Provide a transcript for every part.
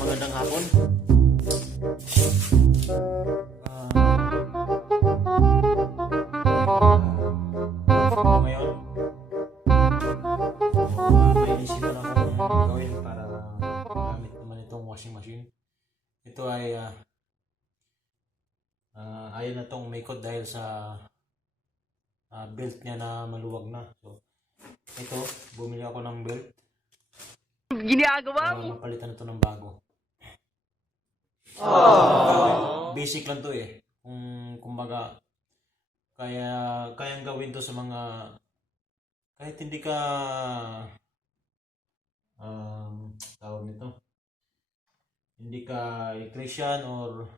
Magandang hapon. Ngayon, may isipan akong gawin para gamit naman itong washing machine. Ito ay ayaw na itong umikot dahil sa belt niya na maluwag na. So, ito, bumili ako ng belt. Ginagawa mo? Mapalitan ito ng bago. Basic lang to eh. Kumbaga, kayang gawin to sa mga kahit hindi ka tawag nito, hindi ka electrician or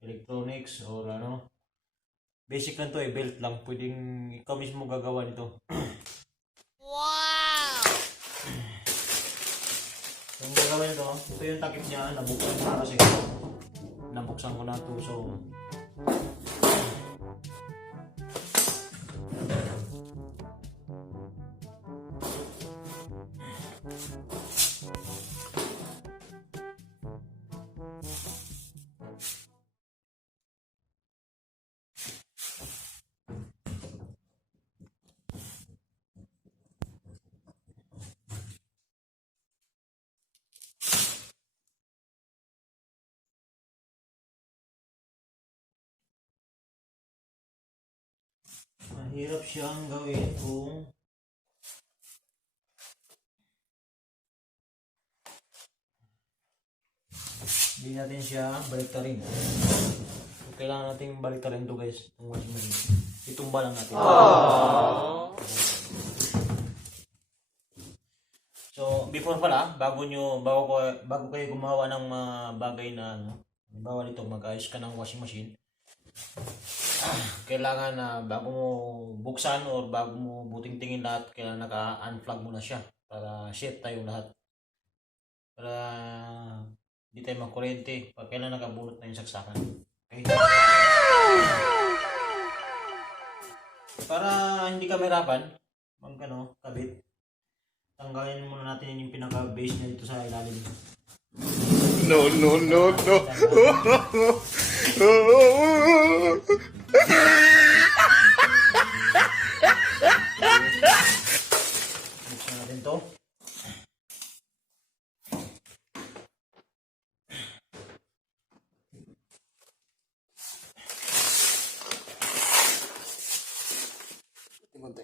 electronics or ano, basic lang to eh, belt lang, pwedeng ikaw mismo gagawa nito. Wow! So, yung gagawin nito, ito yung takip niya, nabuksan ko na kasi nabuksan ko na ito. So mahirap siyang gawin kung hindi natin siya baliktarin. Kailangan natin baliktarin ito guys, itong washing machine. Itumba lang natin. So, before pala, bago kayo gumawa ng bagay na halimbawa nito, mag-ayos ka ng washing machine, kailangan na bago mo buksan or bago mo buting-tingin lahat, kailangan naka-unplug mo na siya para set tayong lahat. Para hindi tayo magkuryente pag kailan nakabunot na yung saksakan. Okay? Para hindi ka mahirapan kabit, tanggalin muna natin yung pinaka-base niya dito sa ilalim. No. Buksan natin to. Konti.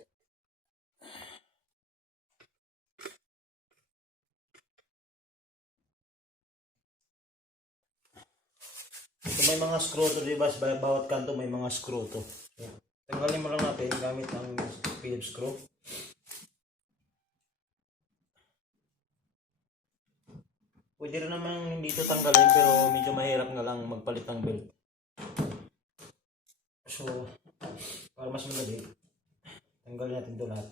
Ito may mga screw to, diba? Bawat kanto may mga screw to. So, tanggalin mo lang natin gamit ang Phillips screw. Pwede rin naman hindi ito tanggalin pero medyo mahirap nga lang magpalit ng belt. So, para mas madali, tanggalin natin ito lahat.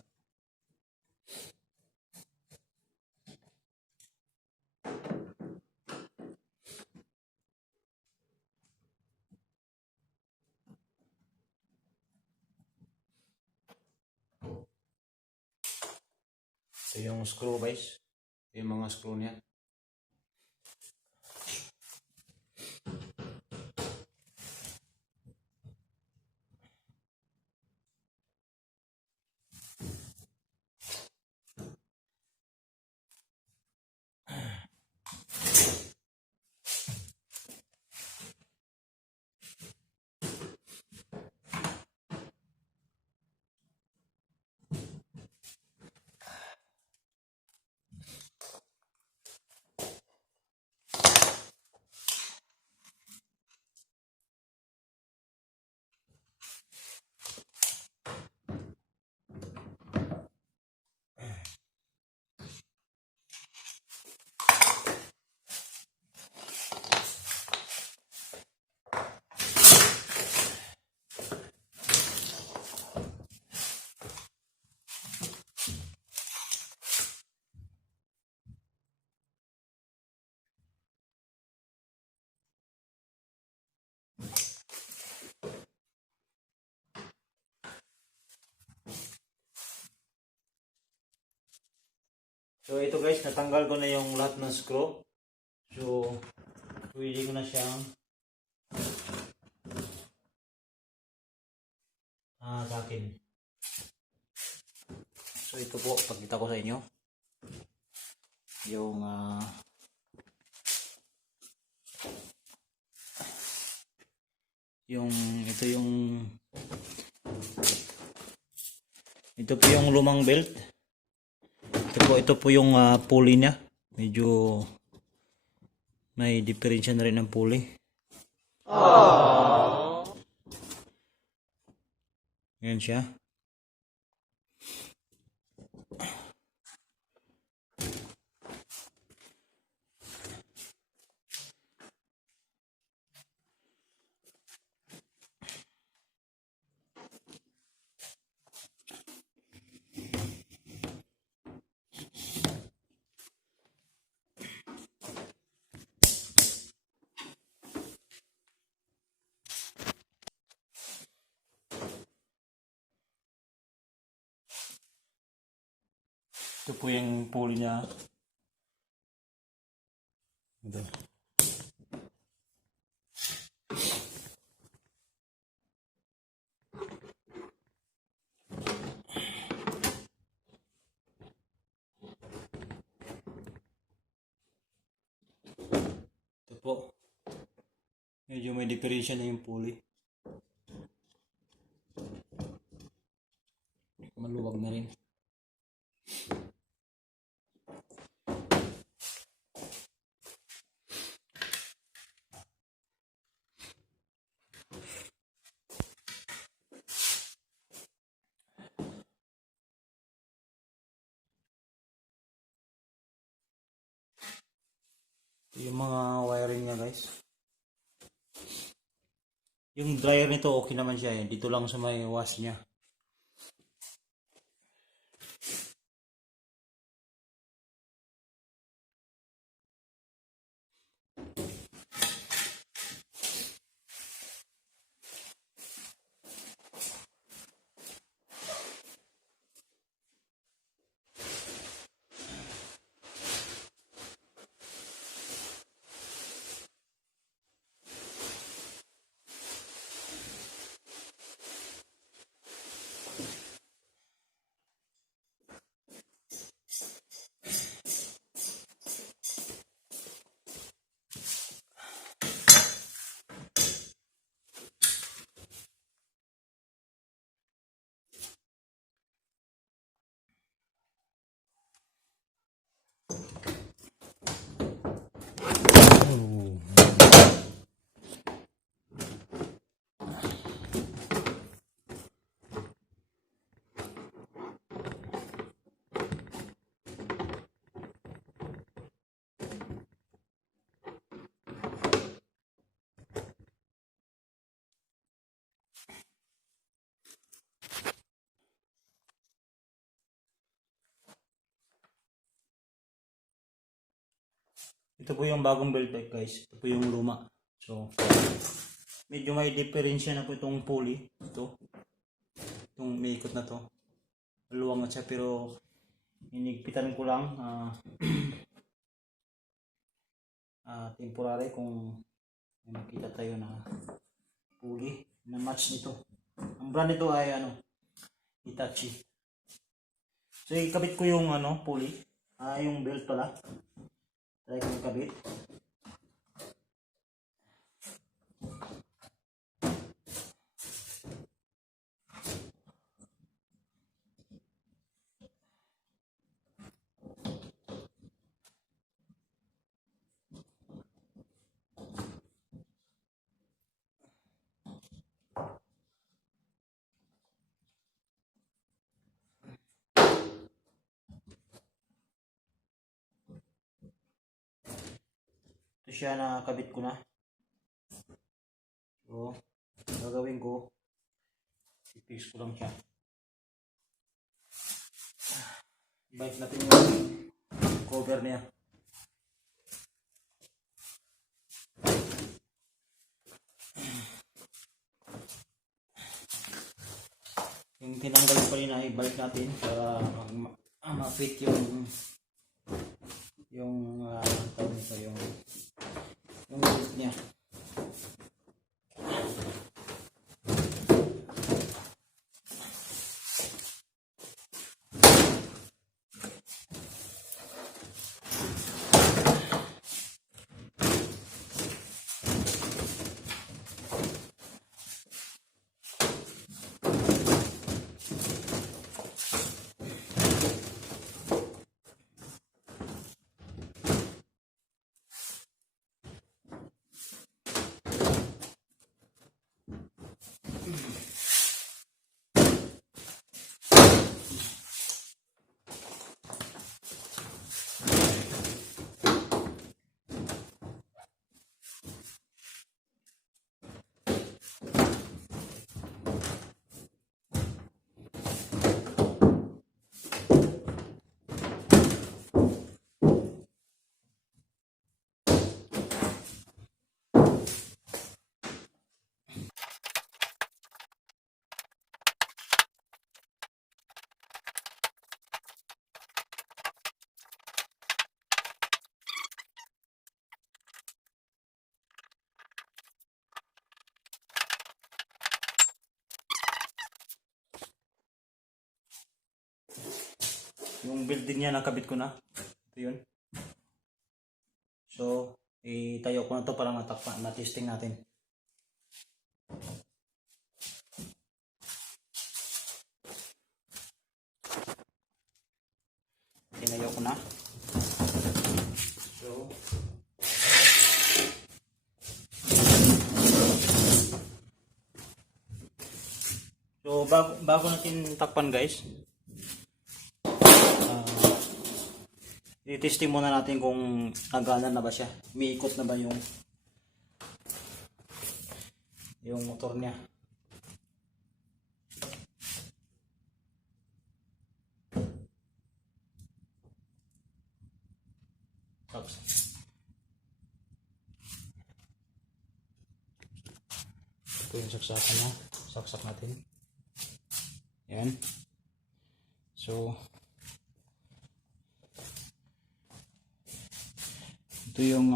Ito yung screw guys. Ito yung mga screw niya. So ito guys, natanggal ko na yung lahat ng screw. So pwede ko na siyang takin. So ito po, pagkita ko sa inyo yung ito po yung lumang belt. Ito po yung pulley niya. Medyo may diferensya na rin ng pulley. Yan siya. Ito po yung pulley niya. Ito. Ito po. Medyo may diferensya na yung pulley. Maluwag na rin. Yung mga wiring niya guys. Yung dryer nito okay naman siya eh. Dito lang sa may wash niya. Ito po yung bagong belt type guys. Ito po yung luma. So, medyo may diferensya na po itong pulley. Ito. Itong may ikot na to. Maluwang na siya pero inigpitan ko lang. Temporary kung may makita tayo na pulley na match nito. Ang brand nito ay Hitachi. So, ikabit ko yung pulley. Yung belt pala. Try ko ikabit. Ito siya, nakakabit ko na. So, gagawin ko, i-fix ko lang siya. Balik natin yung cover niya. Yung tinanggal ko kanina, ibalik natin para ma-fit yung yung tawag nito, yung belt niya. Yung building niya nakabit ko na. Ito yun. So, itayo ko na to para matesting natin. Tinayo ko na. So bago natin takpan guys, i-testing muna natin kung nagana na ba siya. Umiikot na ba yung motor niya. Ito yung saksakan niya. Saksak natin. Yan. So ito yung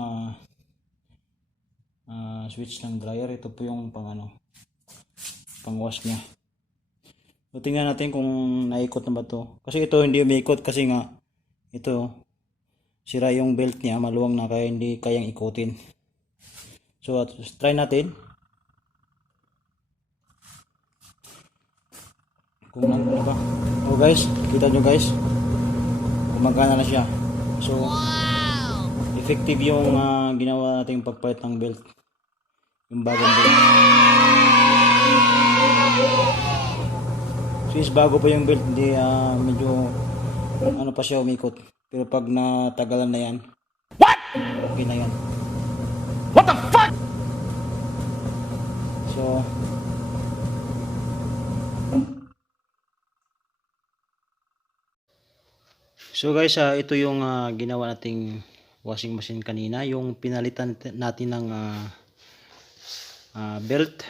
switch ng dryer. Ito po yung pang wash niya. So tingnan natin kung naikot na ba to. Kasi ito hindi umiikot kasi nga ito sira yung belt niya, maluwang na kaya hindi kayang ikutin. So try natin kung ano ba. Oh guys, kita nyo guys, gumagana na siya. So effective yung ginawa nating pagpalit ng belt, yung bagong belt. Since bago pa yung belt, hindi medyo ano pa siya umikot. Pero pag natagalan na yan, okay na yan. What the fuck? So guys, ito yung ginawa nating washing machine kanina, yung pinalitan natin ng belt.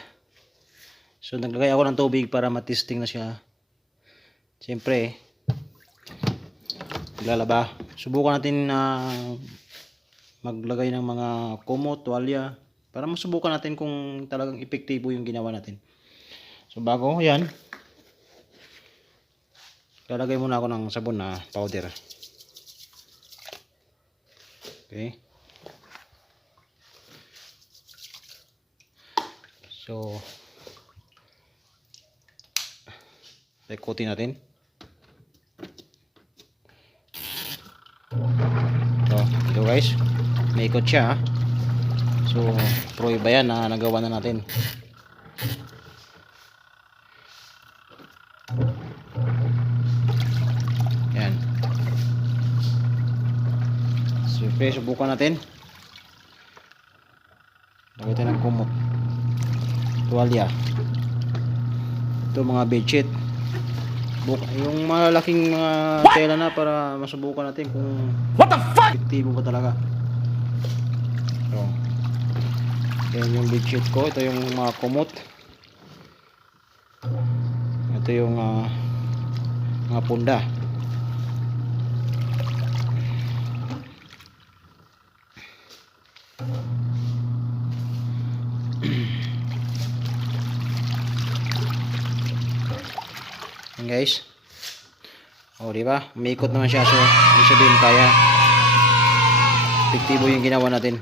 So naglagay ako ng tubig para matesting na siya. Siyempre lalaba. Subukan natin maglagay ng mga kumot, tuwalya para masubukan natin kung talagang epektibo yung ginawa natin. So bago yan, lalagay muna ako ng sabon na powder. Okay. So ikutin natin. So ito guys, may ikot siya. So pro iba yan na nagawa na natin. Yan. So subukan natin. Lagay tayo ng kumot, tuwalya. Ito mga bedsheet, yung malaking mga tela na para masubukan natin kung What the fuck? epektibo ba talaga. So yan yung bedsheet ko. Ito yung mga kumot. Ito yung mga punda. Yan guys. O, di ba? Umiikot naman siya, so hindi sabihin kaya. Epektibo yung ginawa natin.